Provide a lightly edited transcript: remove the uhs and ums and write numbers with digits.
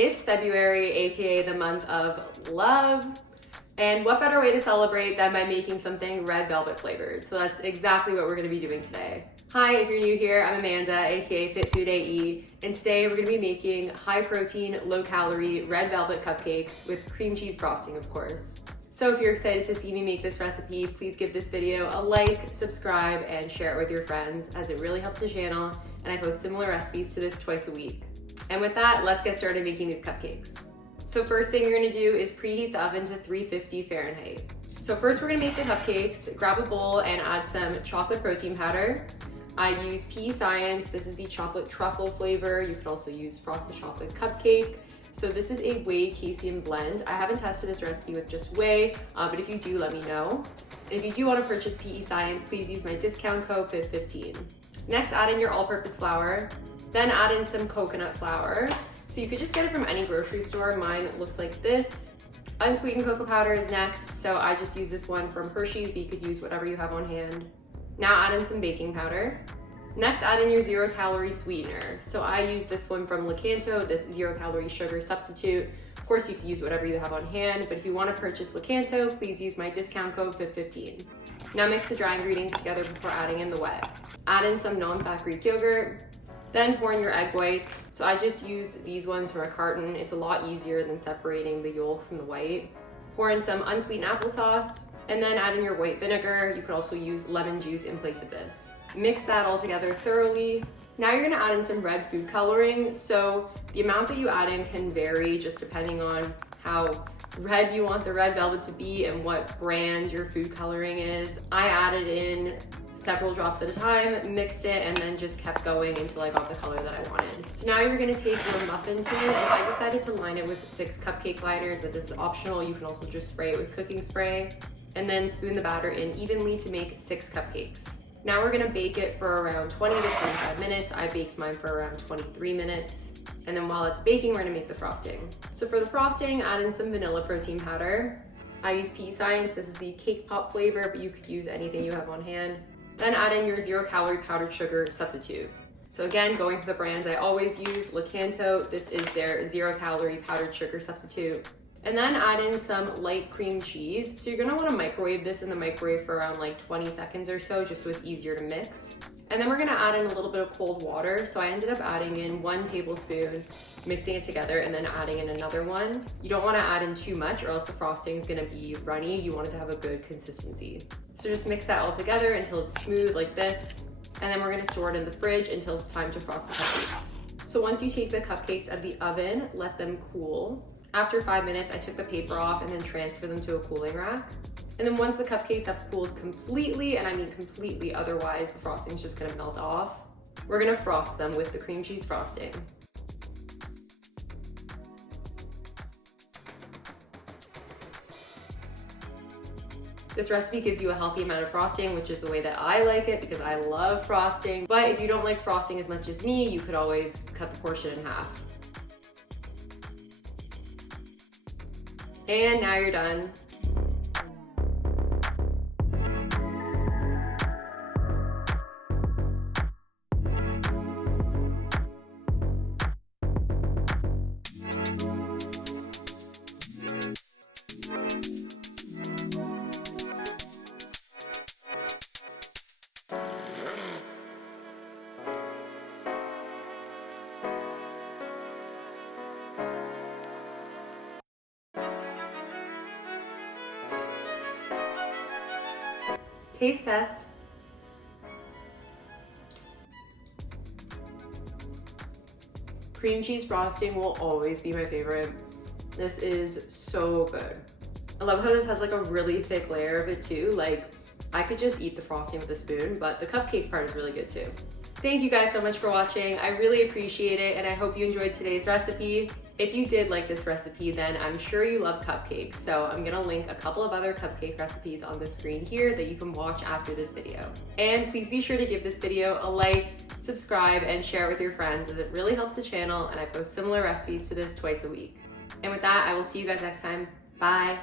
It's February, aka the month of love. And what better way to celebrate than by making something red velvet flavored? So that's exactly what we're gonna be doing today. Hi, if you're new here, I'm Amanda, aka Fit Food AE, and today we're gonna be making high protein, low calorie red velvet cupcakes with cream cheese frosting, of course. So if you're excited to see me make this recipe, please give this video a like, subscribe, and share it with your friends, as it really helps the channel, and I post similar recipes to this twice a week. And with that, let's get started making these cupcakes. So first thing you're gonna do is preheat the oven to 350 Fahrenheit. So first we're gonna make the cupcakes. Grab a bowl and add some chocolate protein powder. I use Pea Science. This is the chocolate truffle flavor. You can also use frosted chocolate cupcake. So this is a whey casein blend. I haven't tested this recipe with just whey, but if you do, let me know. And if you do want to purchase Pea Science, please use my discount code FIT15. Next, add in your all-purpose flour. Then add in some coconut flour. So you could just get it from any grocery store. Mine looks like this. Unsweetened cocoa powder is next. So I just use this one from Hershey's, but you could use whatever you have on hand. Now add in some baking powder. Next, add in your 0-calorie sweetener. So I use this one from Lakanto, this 0-calorie sugar substitute. Of course, you can use whatever you have on hand, but if you want to purchase Lakanto, please use my discount code FIT15. Now mix the dry ingredients together before adding in the wet. Add in some nonfat Greek yogurt. Then pour in your egg whites. So I just use these ones from a carton. It's a lot easier than separating the yolk from the white. Pour in some unsweetened applesauce, and then add in your white vinegar. You could also use lemon juice in place of this. Mix that all together thoroughly. Now you're gonna add in some red food coloring. So the amount that you add in can vary just depending on how red you want the red velvet to be and what brand your food coloring is. I added in several drops at a time, mixed it, and then just kept going until I got the color that I wanted. So now you're gonna take your muffin tin, and I decided to line it with 6 cupcake liners, but this is optional. You can also just spray it with cooking spray, and then spoon the batter in evenly to make 6 cupcakes. Now we're gonna bake it for around 20 to 25 minutes. I baked mine for around 23 minutes. And then while it's baking, we're gonna make the frosting. So for the frosting, add in some vanilla protein powder. I use Pea Science. This is the cake pop flavor, but you could use anything you have on hand. Then add in your 0-calorie powdered sugar substitute. So again, going for the brands I always use, Lakanto, this is their 0-calorie powdered sugar substitute. And then add in some light cream cheese. So you're gonna wanna microwave this in the microwave for around like 20 seconds or so, just so it's easier to mix. And then we're gonna add in a little bit of cold water. So I ended up adding in 1 tablespoon, mixing it together, and then adding in another one. You don't wanna add in too much or else the frosting is gonna be runny. You want it to have a good consistency. So just mix that all together until it's smooth like this. And then we're gonna store it in the fridge until it's time to frost the cupcakes. So once you take the cupcakes out of the oven, let them cool. After 5 minutes, I took the paper off and then transferred them to a cooling rack. And then once the cupcakes have cooled completely, and I mean completely, otherwise the frosting is just gonna melt off, we're gonna frost them with the cream cheese frosting. This recipe gives you a healthy amount of frosting, which is the way that I like it because I love frosting. But if you don't like frosting as much as me, you could always cut the portion in half. And now you're done. Taste test. Cream cheese frosting will always be my favorite. This is so good. I love how this has like a really thick layer of it too. Like I could just eat the frosting with a spoon, but the cupcake part is really good too. Thank you guys so much for watching. I really appreciate it, and I hope you enjoyed today's recipe. If you did like this recipe, then I'm sure you love cupcakes. So I'm gonna link a couple of other cupcake recipes on the screen here that you can watch after this video. And please be sure to give this video a like, subscribe, and share it with your friends, as it really helps the channel, and I post similar recipes to this twice a week. And with that, I will see you guys next time. Bye.